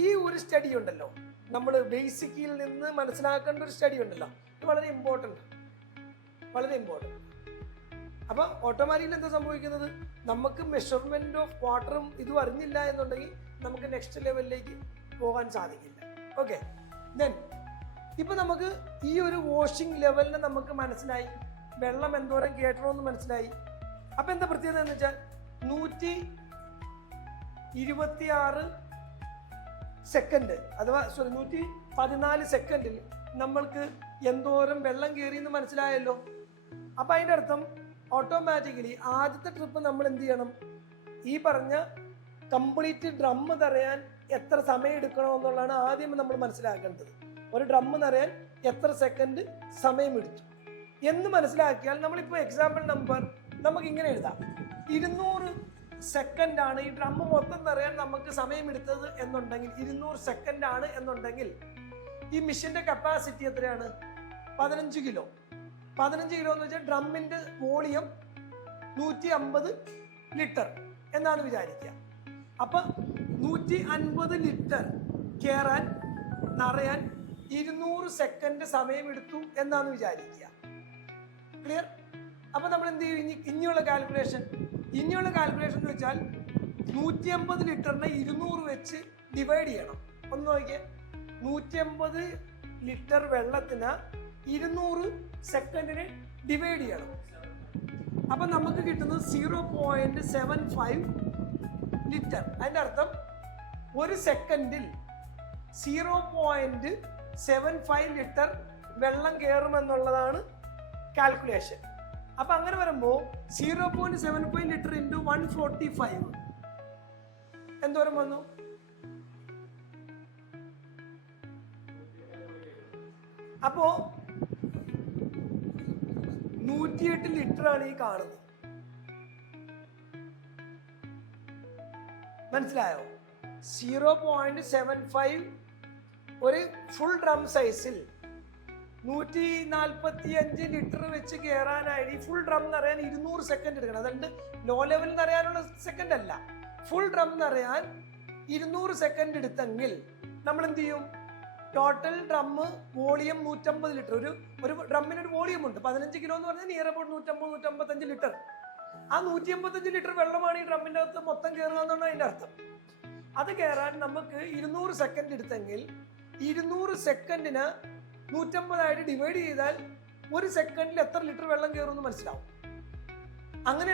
ഈ ഒരു സ്റ്റഡി ഉണ്ടല്ലോ, നമ്മൾ ബേസിക്കിൽ നിന്ന് മനസ്സിലാക്കേണ്ട ഒരു സ്റ്റഡി ഉണ്ടല്ലോ, ഇത് വളരെ ഇമ്പോർട്ടൻ്റ്. അപ്പൊ ഓട്ടോമാറ്റിക്കലി എന്താ സംഭവിക്കുന്നത്, നമുക്ക് മെഷർമെന്റ് ഓഫ് വാട്ടറും ഇതും അറിഞ്ഞില്ല എന്നുണ്ടെങ്കിൽ നമുക്ക് നെക്സ്റ്റ് ലെവലിലേക്ക് പോകാൻ സാധിക്കില്ല. ഓക്കെ, ദെൻ ഇപ്പൊ നമുക്ക് ഈ ഒരു വാഷിംഗ് ലെവലിന് നമുക്ക് മനസ്സിലായി, വെള്ളം എന്തോരം കയറ്റണമെന്ന് മനസ്സിലായി. അപ്പൊ എന്താ പ്രത്യേകത എന്ന് വെച്ചാൽ 126 സെക്കൻഡ് അഥവാ 114 സെക്കൻഡിൽ നമ്മൾക്ക് എന്തോരം വെള്ളം കയറി എന്ന് മനസ്സിലായല്ലോ. അപ്പൊ അതിന്റെ അർത്ഥം ഓട്ടോമാറ്റിക്കലി ആദ്യത്തെ ട്രിപ്പ് നമ്മൾ എന്ത് ചെയ്യണം, ഈ പറഞ്ഞ കംപ്ലീറ്റ് ഡ്രം നിറയാൻ എത്ര സമയം എടുക്കണമെന്നുള്ളതാണ് ആദ്യം നമ്മൾ മനസ്സിലാക്കേണ്ടത്. ഒരു ഡ്രം നിറയാൻ എത്ര സെക്കൻഡ് സമയം എടുത്തു എന്ന് മനസ്സിലാക്കിയാൽ നമ്മളിപ്പോൾ എക്സാമ്പിൾ നമ്പർ നമുക്ക് ഇങ്ങനെ എഴുതാം. 200 സെക്കൻഡാണ് ഈ ഡ്രം മൊത്തം നിറയാൻ നമുക്ക് സമയം എടുത്തത് എന്നുണ്ടെങ്കിൽ, 200 സെക്കൻഡ് ആണ് എന്നുണ്ടെങ്കിൽ ഈ മെഷീന്റെ കപ്പാസിറ്റി എത്രയാണ്? 15 കിലോ. 15 കിലോ എന്ന് വെച്ചാൽ ഡ്രമ്മിന്റെ വോളിയം 150 ലിറ്റർ എന്നാണ് വിചാരിക്കുക. അപ്പൊ 150 ലിറ്റർ കയറാൻ നിറയാൻ 200 സെക്കൻഡ് സമയം എടുത്തു എന്നാണ് വിചാരിക്കുക. ക്ലിയർ? അപ്പൊ നമ്മൾ എന്ത് ചെയ്യും? ഇനിയുള്ള കാൽക്കുലേഷൻ എന്ന് വെച്ചാൽ 150 ലിറ്ററിനെ 200 വെച്ച് ഡിവൈഡ് ചെയ്യണം. ഒന്ന് നോക്കിയേ, 150 ലിറ്റർ വെള്ളത്തിന് 200 സെക്കൻഡിന് ഡിവൈഡ് ചെയ്യണം. അപ്പൊ നമുക്ക് കിട്ടുന്നത് 0.75 ലിറ്റർ. അതിന്റെ അർത്ഥം ഒരു സെക്കൻഡിൽ 0.75 ലിറ്റർ വെള്ളം കയറുമെന്നുള്ളതാണ് കാൽക്കുലേഷൻ. അപ്പൊ അങ്ങനെ വരുമ്പോൾ 0.75 ലിറ്റർ ഇൻറ്റു 145 എന്തോരം വന്നു? അപ്പോ 108 ലിറ്റർ ആണ് ഈ കാണുന്നത്. മനസ്സിലായോ? 0.75 ഒരു ഫുൾ ഡ്രം സൈസിൽ 145 ലിറ്റർ വെച്ച് കയറാനായി ഫുൾ ഡ്രം നിറയാൻ 200 സെക്കൻഡ് എടുക്കണം. അതുകൊണ്ട് ലോ ലെവൽ നിറയാനുള്ള സെക്കൻഡ് അല്ല, ഫുൾ ഡ്രം നിറയാൻ 200 സെക്കൻഡ് എടുത്തെങ്കിൽ നമ്മൾ എന്ത് ചെയ്യും? Total drum volume 150 litre. ഒരു ഡ്രമ്മിന് ഒരു വോളിയം ഉണ്ട്. 15 കിലോ എന്ന് പറഞ്ഞാൽ നിയർ അബൌട്ട് 150-155 ലിറ്റർ. ആ 155 ലിറ്റർ വെള്ളമാണ് ഈ ഡ്രമ്മിന്റെ അകത്ത് മൊത്തം കയറുക എന്നാണ് അതിന്റെ അർത്ഥം. അത് കയറാൻ നമുക്ക് 200 സെക്കൻഡ് എടുത്തെങ്കിൽ 200 സെക്കൻഡിന് 150 ആയിട്ട് ഡിവൈഡ് ചെയ്താൽ ഒരു സെക്കൻഡിൽ എത്ര ലിറ്റർ വെള്ളം കയറുമെന്ന് മനസ്സിലാവും. അങ്ങനെ